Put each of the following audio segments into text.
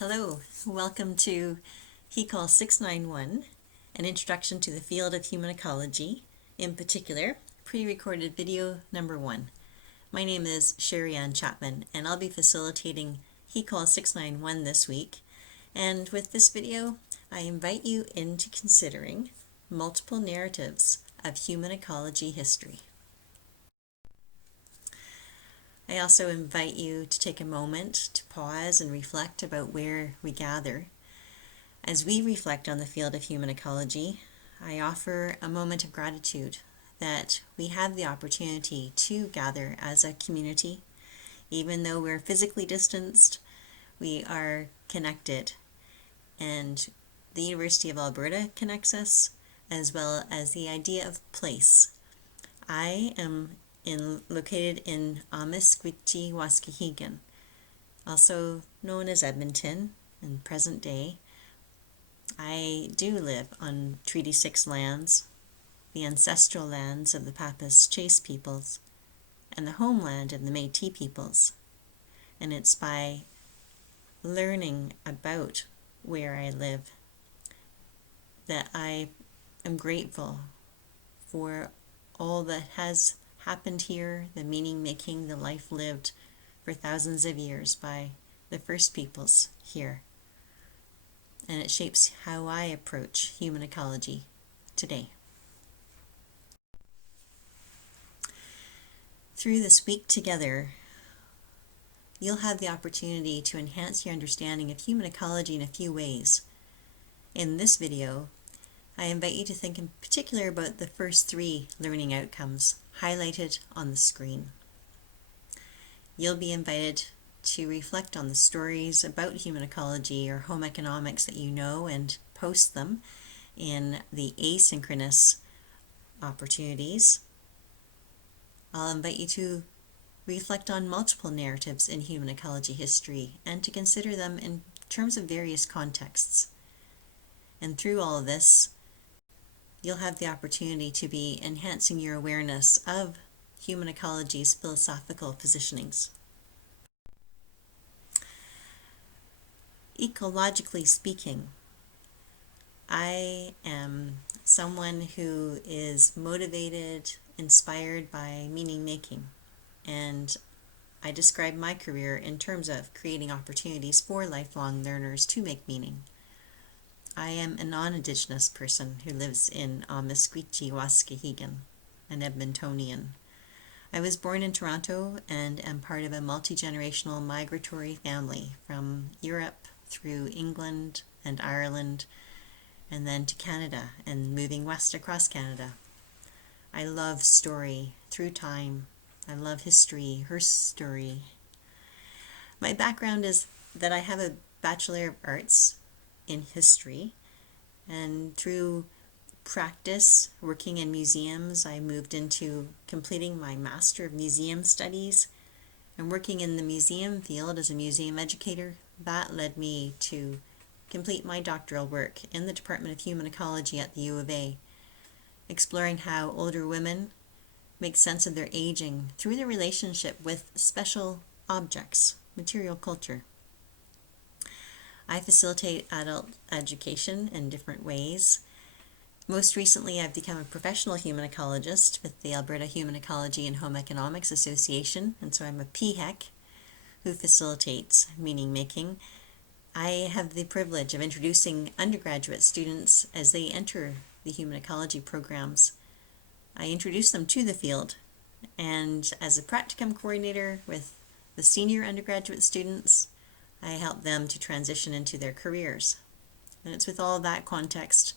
Hello, welcome to HECOL 691, an introduction to the field of human ecology, in particular, pre-recorded video number 1. My name is Sherry Ann Chapman, and I'll be facilitating HECOL 691 this week. And with this video, I invite you into considering multiple narratives of human ecology history. I also invite you to take a moment to pause and reflect about where we gather. As we reflect on the field of human ecology, I offer a moment of gratitude that we have the opportunity to gather as a community. Even though we're physically distanced, we are connected. And the University of Alberta connects us, as well as the idea of place. I am located in Amiskwichi-Waskahegan, also known as Edmonton in present day. I do live on Treaty 6 lands, the ancestral lands of the Pappas Chase peoples, and the homeland of the Métis peoples. And it's by learning about where I live that I am grateful for all that has happened here, the meaning making, the life lived for thousands of years by the first peoples here. And it shapes how I approach human ecology today. Through this week together, you'll have the opportunity to enhance your understanding of human ecology in a few ways. In this video, I invite you to think in particular about the first 3 learning outcomes highlighted on the screen. You'll be invited to reflect on the stories about human ecology or home economics that you know and post them in the asynchronous opportunities. I'll invite you to reflect on multiple narratives in human ecology history and to consider them in terms of various contexts. And through all of this, you'll have the opportunity to be enhancing your awareness of human ecology's philosophical positionings. Ecologically speaking, I am someone who is motivated, inspired by meaning making, and I describe my career in terms of creating opportunities for lifelong learners to make meaning. I am a non-Indigenous person who lives in Amiskwichi-Waskahegan, an Edmontonian. I was born in Toronto and am part of a multi-generational migratory family from Europe through England and Ireland and then to Canada and moving west across Canada. I love story through time. I love history, her story. My background is that I have a Bachelor of Arts in history, and through practice working in museums, I moved into completing my Master of Museum Studies and working in the museum field as a museum educator. That led me to complete my doctoral work in the Department of Human Ecology at the U of A, exploring how older women make sense of their aging through their relationship with special objects, material culture. I facilitate adult education in different ways. Most recently, I've become a professional human ecologist with the Alberta Human Ecology and Home Economics Association, and so I'm a PHEC who facilitates meaning making. I have the privilege of introducing undergraduate students as they enter the human ecology programs. I introduce them to the field, and as a practicum coordinator with the senior undergraduate students, I help them to transition into their careers. And it's with all that context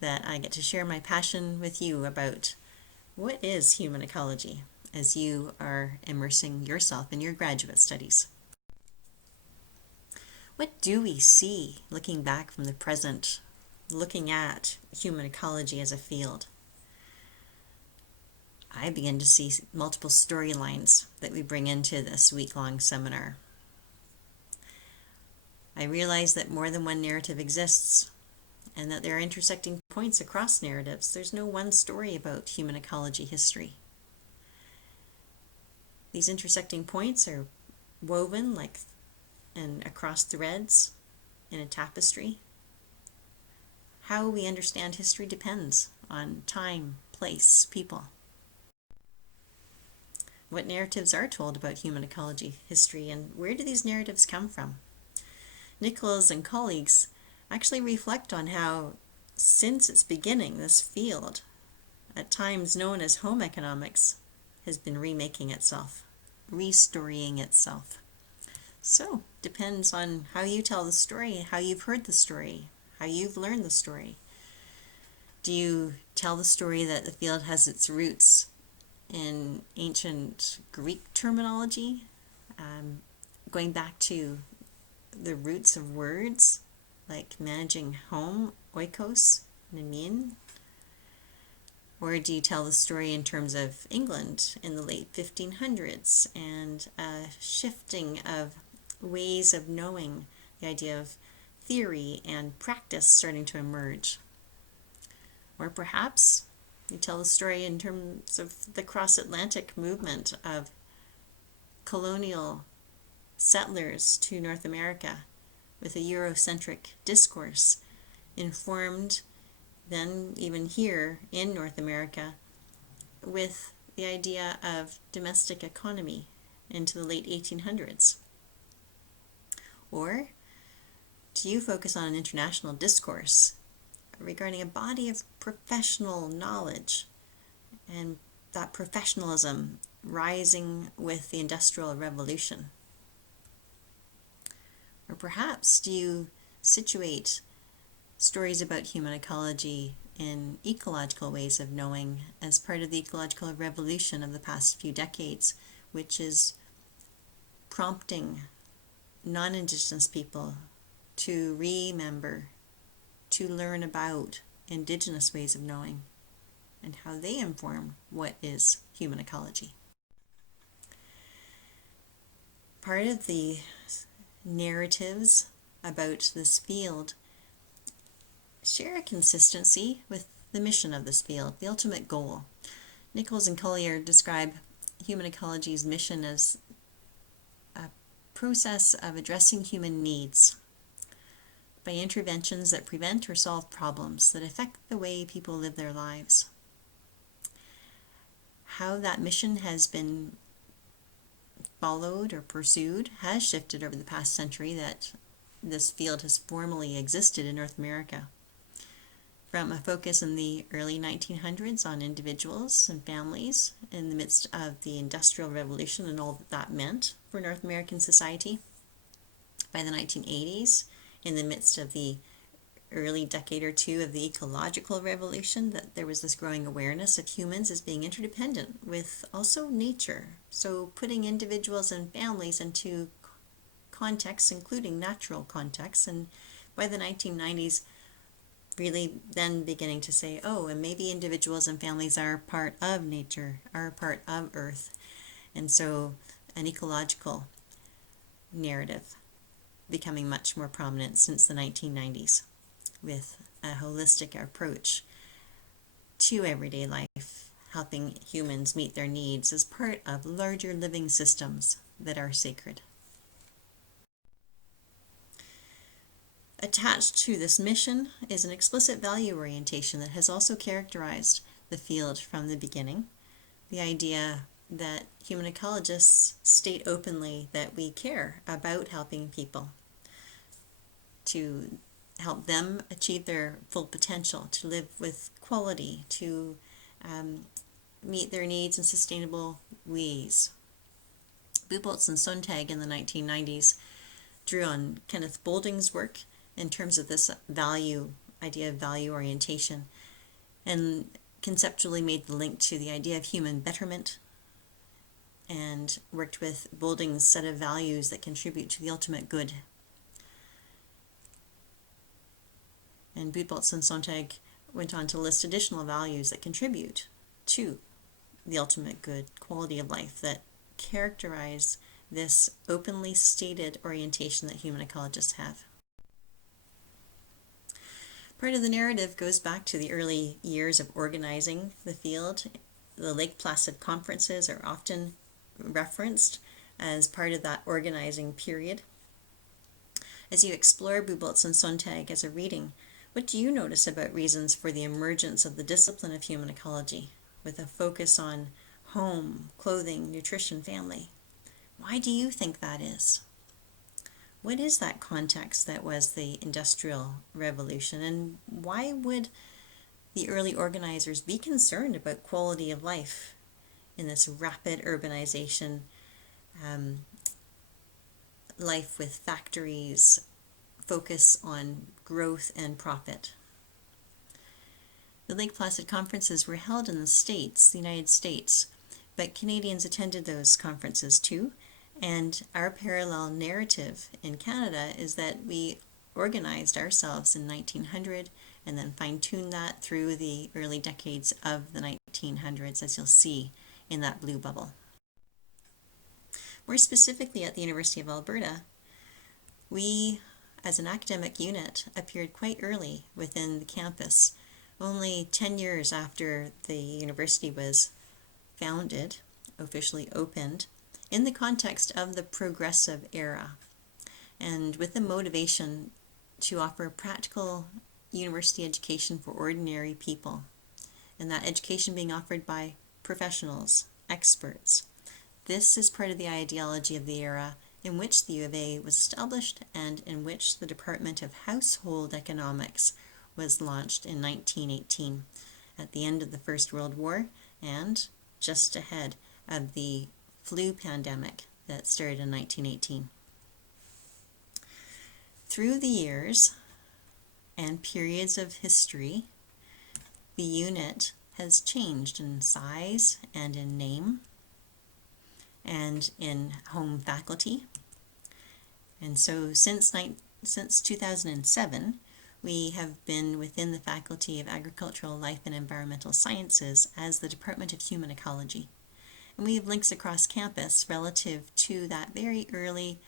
that I get to share my passion with you about what is human ecology as you are immersing yourself in your graduate studies. What do we see looking back from the present, looking at human ecology as a field? I begin to see multiple storylines that we bring into this week-long seminar. I realize that more than one narrative exists and that there are intersecting points across narratives. There's no one story about human ecology history. These intersecting points are woven and across threads in a tapestry. How we understand history depends on time, place, people. What narratives are told about human ecology history, and where do these narratives come from? Nichols and colleagues actually reflect on how, since its beginning, this field, at times known as home economics, has been remaking itself, restorying itself. So, depends on how you tell the story, how you've heard the story, how you've learned the story. Do you tell the story that the field has its roots in ancient Greek terminology, going back to the roots of words, like managing home, oikos, nemin? Or do you tell the story in terms of England in the late 1500s and a shifting of ways of knowing, the idea of theory and practice starting to emerge? Or perhaps you tell the story in terms of the cross-Atlantic movement of colonial settlers to North America with a Eurocentric discourse informed then even here in North America with the idea of domestic economy into the late 1800s? Or do you focus on an international discourse regarding a body of professional knowledge and that professionalism rising with the Industrial Revolution? Or perhaps do you situate stories about human ecology in ecological ways of knowing as part of the ecological revolution of the past few decades, which is prompting non-Indigenous people to remember, to learn about Indigenous ways of knowing and how they inform what is human ecology? Part of the narratives about this field share a consistency with the mission of this field, the ultimate goal. Nichols and Collier describe human ecology's mission as a process of addressing human needs by interventions that prevent or solve problems that affect the way people live their lives. How that mission has been followed or pursued has shifted over the past century that this field has formally existed in North America. From a focus in the early 1900s on individuals and families in the midst of the Industrial Revolution and all that that meant for North American society. By the 1980s, in the midst of the early decade or two of the ecological revolution, that there was this growing awareness of humans as being interdependent with also nature. So putting individuals and families into contexts, including natural contexts, and by the 1990s, really then beginning to say, oh, and maybe individuals and families are part of nature, are part of Earth. And so an ecological narrative becoming much more prominent since the 1990s with a holistic approach to everyday life, helping humans meet their needs as part of larger living systems that are sacred. Attached to this mission is an explicit value orientation that has also characterized the field from the beginning. The idea that human ecologists state openly that we care about helping people, to help them achieve their full potential, to live with quality, to meet their needs in sustainable ways. Buboltz and Sontag in the 1990s drew on Kenneth Boulding's work in terms of this idea of value orientation, and conceptually made the link to the idea of human betterment, and worked with Boulding's set of values that contribute to the ultimate good. And Buboltz and Sontag went on to list additional values that contribute to the ultimate good, quality of life, that characterize this openly stated orientation that human ecologists have. Part of the narrative goes back to the early years of organizing the field. The Lake Placid conferences are often referenced as part of that organizing period. As you explore Buboltz and Sontag as a reading, what do you notice about reasons for the emergence of the discipline of human ecology, with a focus on home, clothing, nutrition, family? Why do you think that is? What is that context that was the Industrial Revolution, and why would the early organizers be concerned about quality of life in this rapid urbanization, um, life with factories, focus on growth and profit? The Lake Placid conferences were held in the United States, but Canadians attended those conferences too, and our parallel narrative in Canada is that we organized ourselves in 1900 and then fine-tuned that through the early decades of the 1900s, as you'll see in that blue bubble. More specifically, at the University of Alberta, we, as an academic unit, appeared quite early within the campus, only 10 years after the university was founded, officially opened, in the context of the progressive era, and with the motivation to offer practical university education for ordinary people, and that education being offered by professionals, experts. This is part of the ideology of the era in which the U of A was established and in which the Department of Household Economics was launched in 1918, at the end of the First World War and just ahead of the flu pandemic that started in 1918. Through the years and periods of history, the unit has changed in size and in name and in home faculty. And so since 2007, we have been within the Faculty of Agricultural, Life and Environmental Sciences as the Department of Human Ecology. And we have links across campus relative to that very early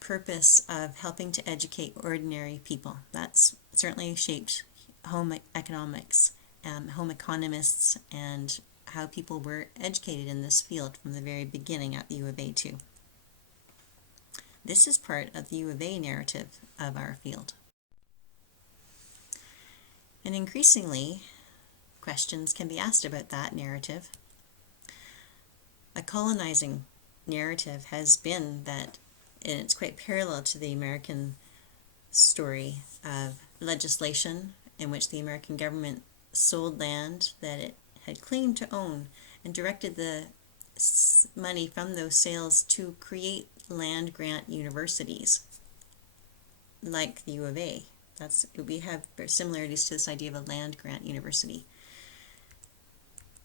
purpose of helping to educate ordinary people. That's certainly shaped home economics, home economists, and how people were educated in this field from the very beginning at the U of A too. This is part of the U of A narrative of our field. And increasingly, questions can be asked about that narrative. A colonizing narrative has been that, and it's quite parallel to the American story of legislation in which the American government sold land that it had claimed to own and directed the money from those sales to create land grant universities like the U of A. We have similarities to this idea of a land grant university.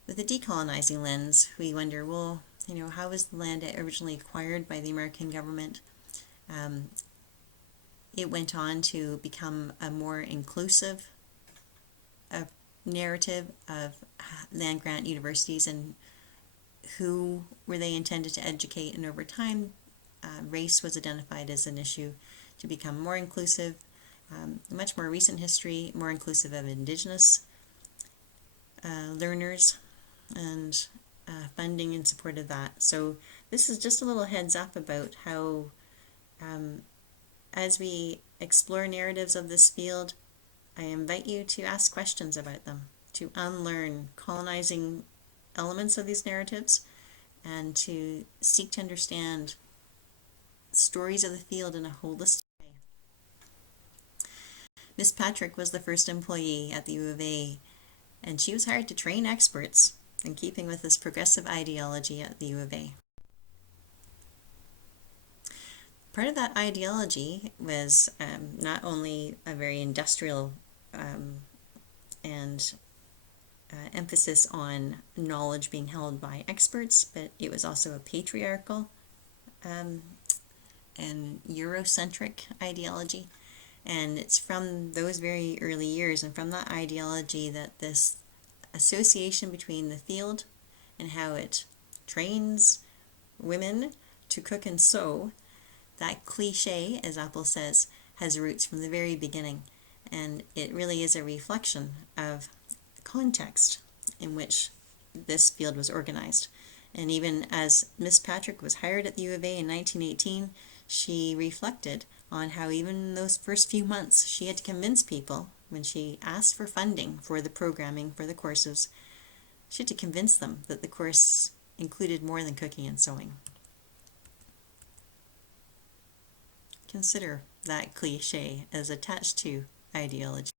With a decolonizing lens, we wonder, well, how was the land originally acquired by the American government? It went on to become a more inclusive narrative of land grant universities and who were they intended to educate, and over time race was identified as an issue to become more inclusive. Much more recent history, more inclusive of Indigenous learners and funding in support of that. So this is just a little heads up about how as we explore narratives of this field, I invite you to ask questions about them, to unlearn colonizing elements of these narratives, and to seek to understand stories of the field in a holistic way. Miss Patrick was the first employee at the U of A, and she was hired to train experts in keeping with this progressive ideology at the U of A. Part of that ideology was not only a very industrial and emphasis on knowledge being held by experts, but it was also a patriarchal and Eurocentric ideology. And it's from those very early years and from that ideology that this association between the field and how it trains women to cook and sew, that cliche, as Apple says, has roots from the very beginning. And it really is a reflection of the context in which this field was organized. And even as Miss Patrick was hired at the U of A in 1918, she reflected on how even those first few months she had to convince people when she asked for funding for the programming for the courses, she had to convince them that the course included more than cooking and sewing. Consider that cliche as attached to ideology.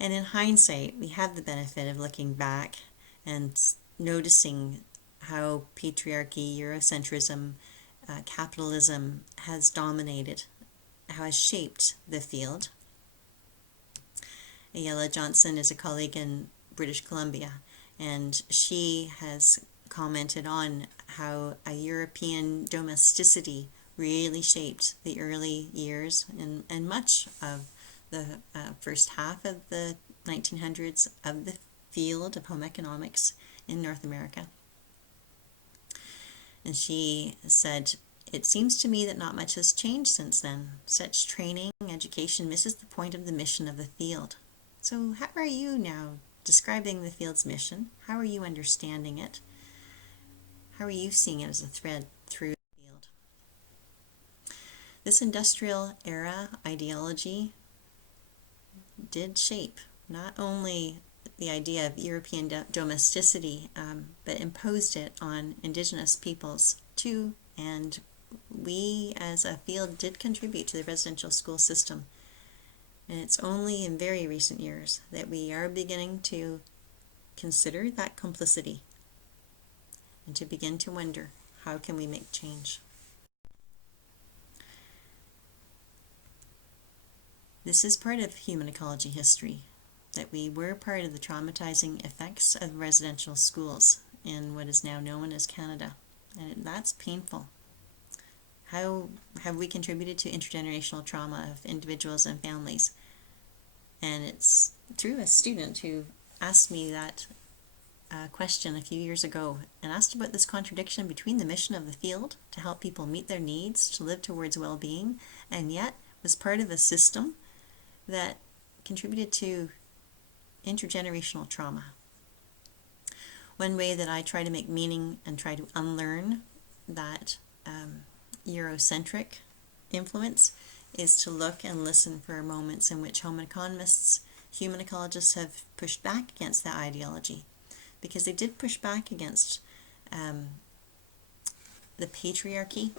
And in hindsight, we have the benefit of looking back and noticing how patriarchy, Eurocentrism, capitalism has dominated, how it has shaped the field. Ayala Johnson is a colleague in British Columbia, and she has commented on how a European domesticity really shaped the early years and much of the first half of the 1900s of the field of home economics in North America. And she said, "It seems to me that not much has changed since then. Such training, education misses the point of the mission of the field." So how are you now describing the field's mission? How are you understanding it? How are you seeing it as a thread through the field? This industrial era ideology did shape not only the idea of European domesticity, but imposed it on Indigenous peoples too. And we as a field did contribute to the residential school system. And it's only in very recent years that we are beginning to consider that complicity and to begin to wonder, how can we make change? This is part of human ecology history, that we were part of the traumatizing effects of residential schools in what is now known as Canada. And that's painful. How have we contributed to intergenerational trauma of individuals and families? And it's through a student who asked me that question a few years ago and asked about this contradiction between the mission of the field to help people meet their needs, to live towards well-being, and yet was part of a system that contributed to intergenerational trauma. One way that I try to make meaning and try to unlearn that Eurocentric influence is to look and listen for moments in which home economists, human ecologists have pushed back against that ideology, because they did push back against the patriarchy,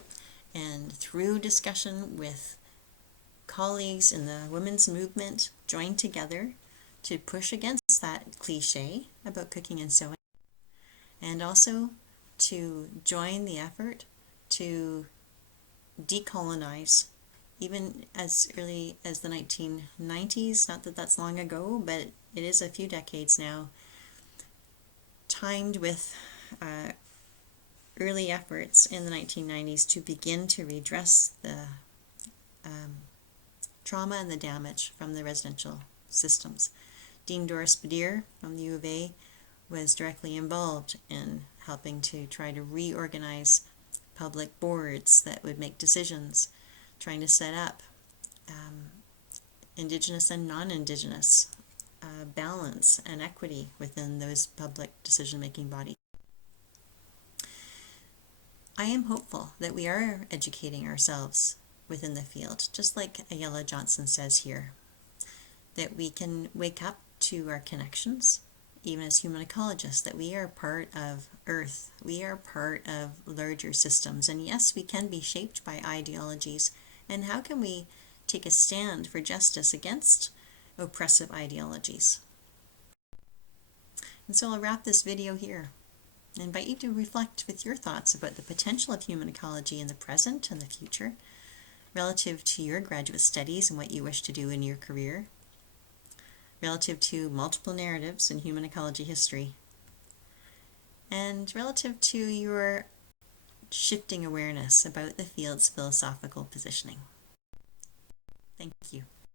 and through discussion with colleagues in the women's movement joined together to push against that cliche about cooking and sewing, and also to join the effort to decolonize even as early as the 1990s. Not that that's long ago, but it is a few decades now, timed with early efforts in the 1990s to begin to redress the trauma and the damage from the residential systems. Dean Doris Badir from the U of A was directly involved in helping to try to reorganize public boards that would make decisions, trying to set up Indigenous and non-Indigenous balance and equity within those public decision-making bodies. I am hopeful that we are educating ourselves within the field, just like Ayala Johnson says here, that we can wake up to our connections, even as human ecologists, that we are part of Earth, we are part of larger systems, and yes, we can be shaped by ideologies. And how can we take a stand for justice against oppressive ideologies? And so I'll wrap this video here and invite you to reflect with your thoughts about the potential of human ecology in the present and the future, relative to your graduate studies and what you wish to do in your career, relative to multiple narratives in human ecology history, and relative to your shifting awareness about the field's philosophical positioning. Thank you.